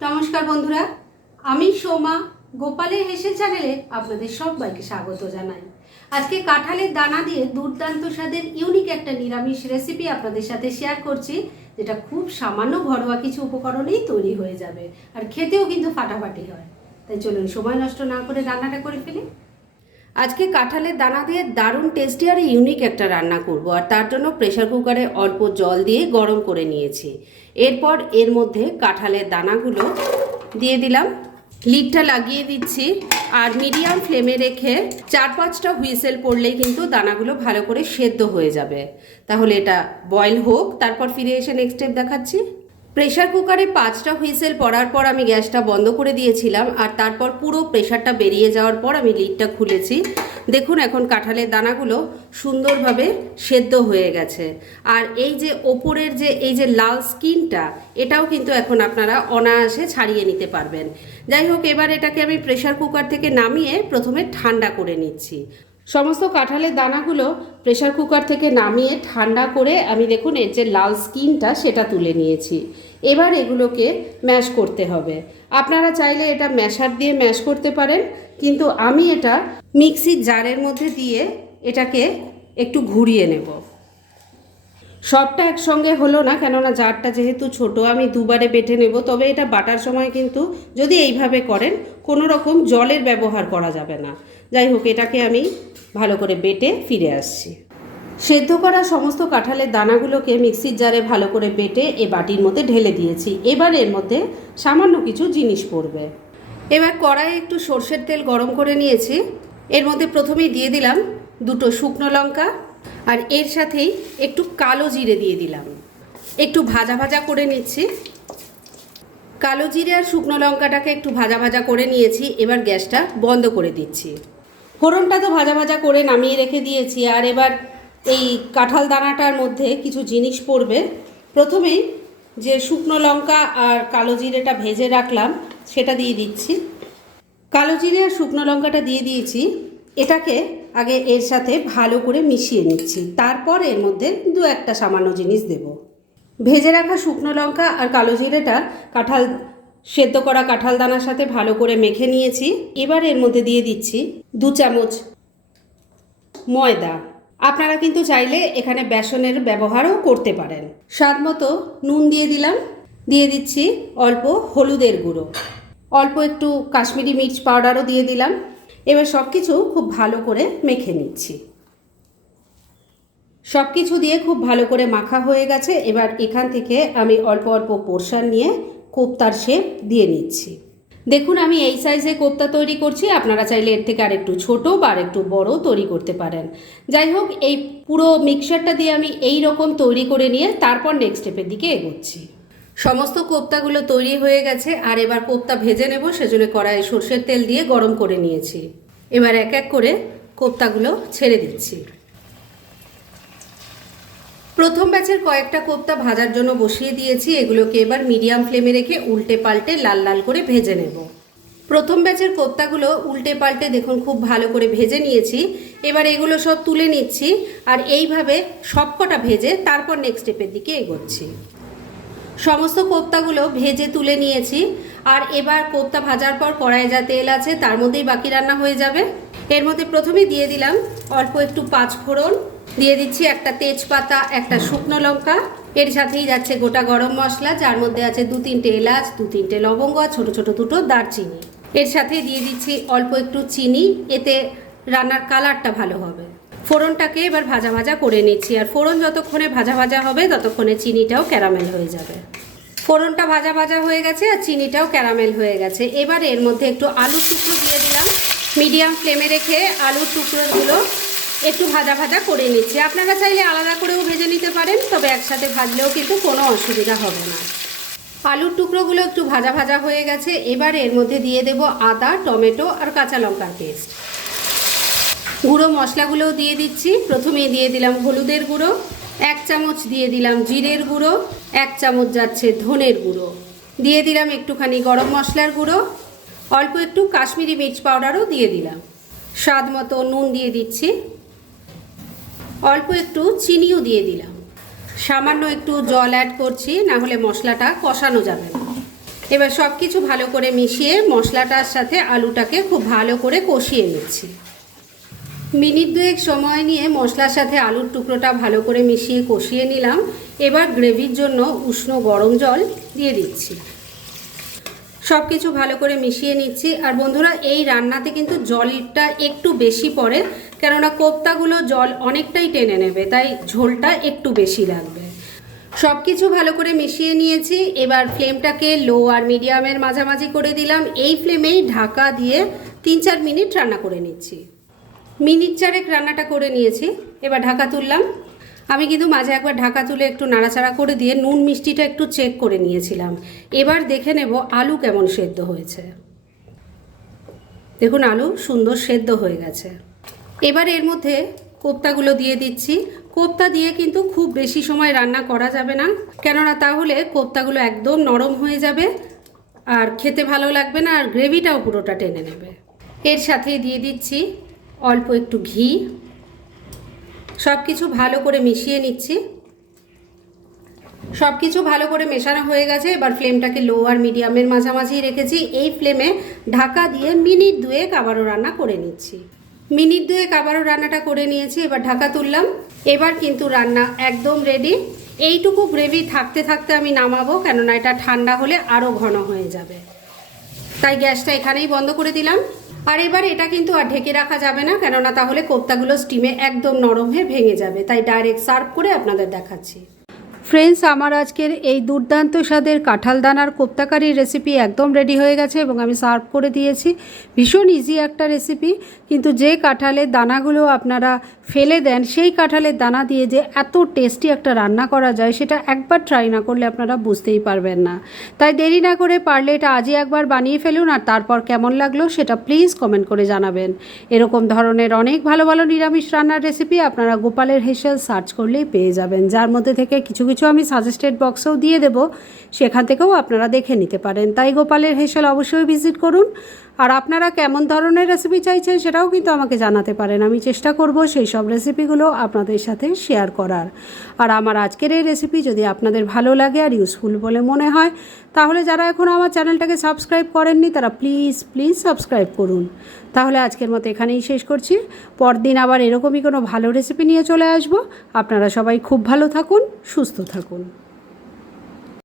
নমস্কার বন্ধুরা, আমি সোমা গোপালের হেসেল চ্যানেলে আপনাদের সবাইকে স্বাগত জানাই। আজকে কাঁঠালের দানা দিয়ে দুর্দান্ত স্বাদের ইউনিক একটা নিরামিষ রেসিপি আপনাদের সাথে শেয়ার করছি, যেটা খুব সামান্য ঘরোয়া কিছু উপকরণেই তৈরি হয়ে যাবে আর খেতেও কিন্তু ফাটাফাটি হয়। তাই চলুন সময় নষ্ট না করে রান্নাটা করে ফেলি। আজকে কাঁঠালের দানা দিয়ে দারুণ টেস্টি আর ইউনিক একটা রান্না করব, আর তার জন্য প্রেসার কুকারে অল্প জল দিয়ে গরম করে নিয়েছি। এরপর এর মধ্যে কাঁঠালের দানাগুলো দিয়ে দিলাম, লিডটা লাগিয়ে দিচ্ছি আর মিডিয়াম ফ্লেমে রেখে 4-5টা হুইসেল পড়লেই কিন্তু দানাগুলো ভালো করে সেদ্ধ হয়ে যাবে। তাহলে এটা বয়েল হোক, তারপর ফিরে এসে নেক্সট স্টেপ দেখাচ্ছি। প্রেসার কুকারে 5টা হুইসেল পড়ার পর আমি গ্যাসটা বন্ধ করে দিয়েছিলাম, আর তারপর পুরো প্রেসারটা বেরিয়ে যাওয়ার পর আমি লিডটা খুলেছি। দেখুন এখন কাঁঠালের দানাগুলো সুন্দরভাবে সেদ্ধ হয়ে গেছে, আর এই যে ওপরের যে এই যে লাল স্কিনটা, এটাও কিন্তু এখন আপনারা অনায়াসে ছাড়িয়ে নিতে পারবেন। যাই হোক, এবার এটাকে আমি প্রেসার কুকার থেকে নামিয়ে প্রথমে ঠান্ডা করে নিচ্ছি। সমস্ত কাঁঠালের দানাগুলো প্রেসার কুকার থেকে নামিয়ে ঠান্ডা করে আমি দেখুন এর যে লাল স্কিনটা সেটা তুলে নিয়েছি। এবার এগুলোকে ম্যাশ করতে হবে। আপনারা চাইলে এটা ম্যাশার দিয়ে ম্যাশ করতে পারেন, কিন্তু আমি এটা মিক্সির জারের মধ্যে দিয়ে এটাকে একটু ঘুরিয়ে নেব। সবটা একসঙ্গে হলো না, কেননা জারটা যেহেতু ছোট, আমি দুবারে বেটে নেব। তবে এটা বাটার সময় কিন্তু যদি এইভাবে করেন, কোনো রকম জলের ব্যবহার করা যাবে না। যাই হোক, এটাকে আমি ভালো করে বেটে ফিরে আসছি। সেদ্ধ করা সমস্ত কাঁঠালের দানাগুলোকে মিক্সির জারে ভালো করে বেটে এ বাটির মধ্যে ঢেলে দিয়েছি। এবার এর মধ্যে সামান্য কিছু জিনিস পড়বে। এবার কড়াইয়ে একটু সর্ষের তেল গরম করে নিয়েছি। এর মধ্যে প্রথমেই দিয়ে দিলাম 2টো শুকনো লঙ্কা, আর এর সাথেই একটু কালো জিরে দিয়ে দিলাম। একটু ভাজা ভাজা করে নিচ্ছি। কালো জিরে আর শুকনো লঙ্কাটাকে একটু ভাজা ভাজা করে নিয়েছি। এবার গ্যাসটা বন্ধ করে দিচ্ছি। ফোড়নটা তো ভাজা ভাজা করে নামিয়ে রেখে দিয়েছি, আর এবার এই কাঁঠাল দানাটার মধ্যে কিছু জিনিস পড়বে। প্রথমেই যে শুকনো লঙ্কা আর কালো জিরেটা ভেজে রাখলাম সেটা দিয়ে দিচ্ছি। কালো জিরে আর শুকনো লঙ্কাটা দিয়ে দিয়েছি। এটাকে আগে এর সাথে ভালো করে মিশিয়ে নিচ্ছি, তারপর এর মধ্যে 2-1টা সামান্য জিনিস দেব। ভেজে রাখা শুকনো লঙ্কা আর কালো জিরেটা সেদ্ধ করা কাঁঠাল দানার সাথে ভালো করে মেখে নিয়েছি। এবার এর মধ্যে দিয়ে দিচ্ছি 2 চামচ ময়দা। আপনারা কিন্তু চাইলে এখানে বেসনের ব্যবহারও করতে পারেন। স্বাদ মতো নুন দিয়ে দিলাম। দিয়ে দিচ্ছি অল্প হলুদের গুঁড়ো, অল্প একটু কাশ্মীরি মির্চ পাউডারও দিয়ে দিলাম। এবার সব কিছু খুব ভালো করে মেখে নিচ্ছি। সব কিছু দিয়ে খুব ভালো করে মাখা হয়ে গেছে। এবার এখান থেকে আমি অল্প অল্প পোর্শন নিয়ে কোপ্তার শেপ দিয়ে নিচ্ছি। দেখুন আমি এই সাইজে কোপ্তা তৈরি করছি, আপনারা চাইলে এর থেকে আরেকটু ছোট বা আরেকটু বড় তৈরি করতে পারেন। যাই হোক, এই পুরো মিক্সচারটা দিয়ে আমি এই রকম তৈরি করে নিয়ে তারপর নেক্সট স্টেপের দিকে এগোচ্ছি। সমস্ত কোপ্তাগুলো তৈরি হয়ে গেছে, আর এবার কোপ্তা ভেজে নেব। সেজন্য কড়াইয়ে সর্ষের তেল দিয়ে গরম করে নিয়েছি। এবার এক এক করে কোপ্তাগুলো ছেড়ে দিচ্ছি। প্রথম ব্যাচের কয়েকটা কোপ্তা ভাজার জন্য বসিয়ে দিয়েছি। এগুলোকে এবার মিডিয়াম ফ্লেমে রেখে উল্টে পাল্টে লাল লাল করে ভেজে নেব। প্রথম ব্যাচের কোপ্তাগুলো উল্টে পাল্টে দেখুন খুব ভালো করে ভেজে নিয়েছি। এবার এগুলো সব তুলে নিচ্ছি, আর এইভাবে সবকটা ভেজে তারপর নেক্সট স্টেপের দিকে এগোচ্ছি। সমস্ত কোপ্তাগুলো ভেজে তুলে নিয়েছি, আর এবার কোপ্তা ভাজার পর কড়াইয়ে যা তেল আছে তার মধ্যেই বাকি রান্না হয়ে যাবে। এর মধ্যে প্রথমে দিয়ে দিলাম অল্প একটু 5 ফোড়ন, দিয়ে দিচ্ছি একটা তেজপাতা, একটা শুকনো লঙ্কা। এর সাথেই যাচ্ছে গোটা গরম মশলা, যার মধ্যে আছে 2-3টে এলাচ, 2-3টে লবঙ্গ আর ছোটো ছোটো 2টো দারচিনি। এর সাথে দিয়ে দিচ্ছি অল্প একটু চিনি, এতে রান্নার কালারটা ভালো হবে। ফোড়নটাকে এবার ভাজা ভাজা করে নিচ্ছি, আর ফোড়ন যতক্ষণে ভাজা ভাজা হবে ততক্ষণে চিনিটাও ক্যারামেল হয়ে যাবে। ফোড়নটা ভাজা ভাজা হয়ে গেছে আর চিনিটাও ক্যারামেল হয়ে গেছে। এবার এর মধ্যে একটু আলুর টুকরো দিয়ে দিলাম। মিডিয়াম ফ্লেমে রেখে আলুর টুকরোগুলো একটু ভাজা ভাজা করে নিচ্ছি। আপনারা চাইলে আলাদা করেও ভেজে নিতে পারেন, তবে একসাথে ভাজলেও কিন্তু কোনো অসুবিধা হবে না। আলুর টুকরোগুলো একটু ভাজা ভাজা হয়ে গেছে। এবার এর মধ্যে দিয়ে দেব আদা, টমেটো আর কাঁচা লঙ্কার পেস্ট। গুঁড়ো মশলাগুলোও দিয়ে দিচ্ছি। প্রথমেই দিয়ে দিলাম হলুদের গুঁড়ো, 1 চামচ দিয়ে দিলাম জিরের গুঁড়ো, 1 চামচ যাচ্ছে ধনের গুঁড়ো, দিয়ে দিলাম একটুখানি গরম মশলার গুঁড়ো, অল্প একটু কাশ্মীরি মির্চ পাউডারও দিয়ে দিলাম। স্বাদ মতো নুন দিয়ে দিচ্ছি, অল্প একটু চিনিও দিয়ে দিলাম। সামান্য একটু জল অ্যাড করছি, না হলে মশলাটা কষানো যাবে না। এবার সব কিছু ভালো করে মিশিয়ে মশলাটার সাথে আলুটাকে খুব ভালো করে কষিয়ে নিচ্ছি। মিনিট 2 সময় নিয়ে মশলার সাথে আলুর টুকরোটা ভালো করে মিশিয়ে কষিয়ে নিলাম। এবার গ্রেভির জন্য উষ্ণ গরম জল দিয়ে দিচ্ছি। সব কিছু ভালো করে মিশিয়ে নিচ্ছি। আর বন্ধুরা, এই রান্নাতে কিন্তু জলটা একটু বেশি পড়ে, কেননা কোপ্তাগুলো জল অনেকটাই টেনে নেবে, তাই ঝোলটা একটু বেশি লাগবে। সব কিছু ভালো করে মিশিয়ে নিয়েছি। এবার ফ্লেমটাকে লো আর মিডিয়ামের মাঝামাঝি করে দিলাম। এই ফ্লেমেই ঢাকা দিয়ে 3-4 মিনিট রান্না করে নিচ্ছি। মিনিট 4 রান্নাটা করে নিয়েছি। এবার ঢাকা তুললাম। আমি কিন্তু মাঝে একবার ঢাকা তুলে একটু নাড়াচাড়া করে দিয়ে নুন মিষ্টিটা একটু চেক করে নিয়েছিলাম। এবার দেখে নেব আলু কেমন সেদ্ধ হয়েছে। দেখুন, আলু সুন্দর সেদ্ধ হয়ে গেছে। এবার এর মধ্যে কোপ্তাগুলো দিয়ে দিচ্ছি। কোপ্তা দিয়ে কিন্তু খুব বেশি সময় রান্না করা যাবে না, কেননা তাহলে কোপ্তাগুলো একদম নরম হয়ে যাবে আর খেতে ভালো লাগবে না, আর গ্রেভিটাও পুরোটা টেনে নেবে। এর সাথে দিয়ে দিচ্ছি অল্প একটু ঘি। সব কিছু ভালো করে মিশিয়ে নিচ্ছি। সব কিছু ভালো করে মেশানো হয়ে গেছে। এবার ফ্লেমটাকে লো আর মিডিয়ামের মাঝামাঝি রেখেছি। এই ফ্লেমে ঢাকা দিয়ে মিনিট 2 আবারও রান্না করে নিচ্ছি। মিনিট 2 আবারও রান্নাটা করে নিয়েছি। এবার ঢাকা তুললাম। এবার কিন্তু রান্না একদম রেডি। এইটুকু গ্রেভি থাকতে থাকতে আমি নামাবো, কেননা এটা ঠান্ডা হলে আরও ঘন হয়ে যাবে, তাই গ্যাসটা এখানেই বন্ধ করে দিলাম। আর এবার এটা কিন্তু আর ঢেকে রাখা যাবে না, কেননা তাহলে কোপ্তাগুলো স্টিমে একদম নরম হয়ে ভেঙে যাবে, তাই ডাইরেক্ট সার্ভ করে আপনাদের দেখাচ্ছি। ফ্রেন্ডস, আমার আজকের এই দুর্দান্ত স্বাদের কাঁঠাল দানার কোপ্তা কারির রেসিপি একদম রেডি হয়ে গেছে এবং আমি সার্ভ করে দিয়েছি। ভীষণ ইজি একটা রেসিপি, কিন্তু যে কাঁঠালের দানাগুলো আপনারা ফেলে দেন, সেই কাঁঠালের দানা দিয়ে যে এত টেস্টি একটা রান্না করা যায়, সেটা একবার ট্রাই না করলে আপনারা বুঝতেই পারবেন না। তাই দেরি না করে পারলে এটা আজই একবার বানিয়ে ফেলুন, আর তারপর কেমন লাগলো সেটা প্লিজ কমেন্ট করে জানাবেন। এরকম ধরনের অনেক ভালো ভালো নিরামিষ রান্নার রেসিপি আপনারা গোপালের হেসেল সার্চ করলেই পেয়ে যাবেন, যার মধ্যে থেকে কিছু কিছু আমি সাজেস্টেড বক্সেও দিয়ে দেব, সেখান থেকেও আপনারা দেখে নিতে পারেন। তাই গোপালের হেসেল অবশ্যই ভিজিট করুন। আর আপনারা কেমন ধরনের রেসিপি চাইছেন সেটাও কিন্তু আমাকে জানাতে পারেন। আমি চেষ্টা করব সেই সব রেসিপিগুলো আপনাদের সাথে শেয়ার করার। আর আমার আজকের এই রেসিপি যদি আপনাদের ভালো লাগে আর ইউজফুল বলে মনে হয়, তাহলে যারা এখনও আমার চ্যানেলটাকে সাবস্ক্রাইব করেননি তারা প্লিজ সাবস্ক্রাইব করুন। তাহলে আজকের মতো এখানেই শেষ করছি। পরদিন আবার এরকমই কোনো ভালো রেসিপি নিয়ে চলে আসব। আপনারা সবাই খুব ভালো থাকুন, সুস্থ থাকুন।